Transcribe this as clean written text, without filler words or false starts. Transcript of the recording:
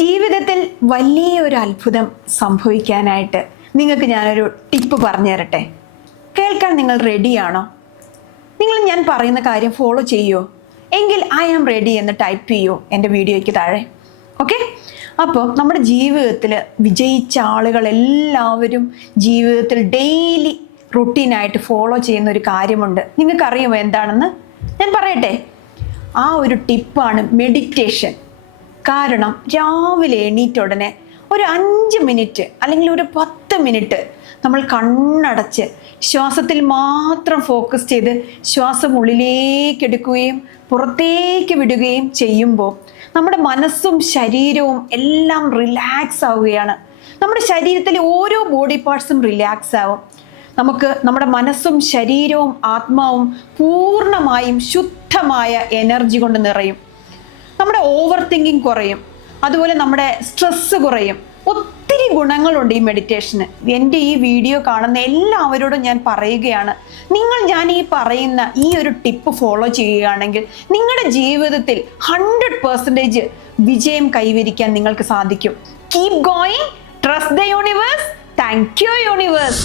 ജീവിതത്തിൽ വലിയൊരു അത്ഭുതം സംഭവിക്കാനായിട്ട് നിങ്ങൾക്ക് ഞാനൊരു ടിപ്പ് പറഞ്ഞു തരട്ടെ. കേൾക്കാൻ നിങ്ങൾ റെഡിയാണോ? നിങ്ങൾ ഞാൻ പറയുന്ന കാര്യം ഫോളോ ചെയ്യുമോ? എങ്കിൽ ഐ ആം റെഡി എന്ന് ടൈപ്പ് ചെയ്യൂ എൻ്റെ വീഡിയോയ്ക്ക് താഴെ. ഓക്കെ, അപ്പോൾ നമ്മുടെ ജീവിതത്തിൽ വിജയിച്ച ആളുകളെല്ലാവരും ജീവിതത്തിൽ ഡെയിലി റുട്ടീനായിട്ട് ഫോളോ ചെയ്യുന്ന ഒരു കാര്യമുണ്ട്. നിങ്ങൾക്കറിയുമോ എന്താണെന്ന്? ഞാൻ പറയട്ടെ. ആ ഒരു ടിപ്പാണ് മെഡിറ്റേഷൻ. കാരണം രാവിലെ എണീറ്റ ഉടനെ ഒരു 5 മിനിറ്റ് അല്ലെങ്കിൽ ഒരു 10 മിനിറ്റ് നമ്മൾ കണ്ണടച്ച് ശ്വാസത്തിൽ മാത്രം ഫോക്കസ് ചെയ്ത് ശ്വാസം ഉള്ളിലേക്ക് എടുക്കുകയും പുറത്തേക്ക് വിടുകയും ചെയ്യുമ്പോൾ നമ്മുടെ മനസ്സും ശരീരവും എല്ലാം റിലാക്സ് ആവുകയാണ്. നമ്മുടെ ശരീരത്തിലെ ഓരോ ബോഡി പാർട്സും റിലാക്സ് ആവും. നമുക്ക് നമ്മുടെ മനസ്സും ശരീരവും ആത്മാവും പൂർണ്ണമായും ശുദ്ധമായ എനർജി കൊണ്ട് നിറയും. നമ്മുടെ ഓവർ തിങ്കിങ് കുറയും. അതുപോലെ നമ്മുടെ സ്ട്രെസ്സ് കുറയും. ഒത്തിരി ഗുണങ്ങളുണ്ട് ഈ മെഡിറ്റേഷന്. എൻ്റെ ഈ വീഡിയോ കാണുന്ന എല്ലാവരോടും ഞാൻ പറയുകയാണ്, ഞാൻ ഈ പറയുന്ന ഈ ഒരു ടിപ്പ് ഫോളോ ചെയ്യുകയാണെങ്കിൽ നിങ്ങളുടെ ജീവിതത്തിൽ 100% വിജയം കൈവരിക്കാൻ നിങ്ങൾക്ക് സാധിക്കും. Keep going, trust the universe. Thank you universe.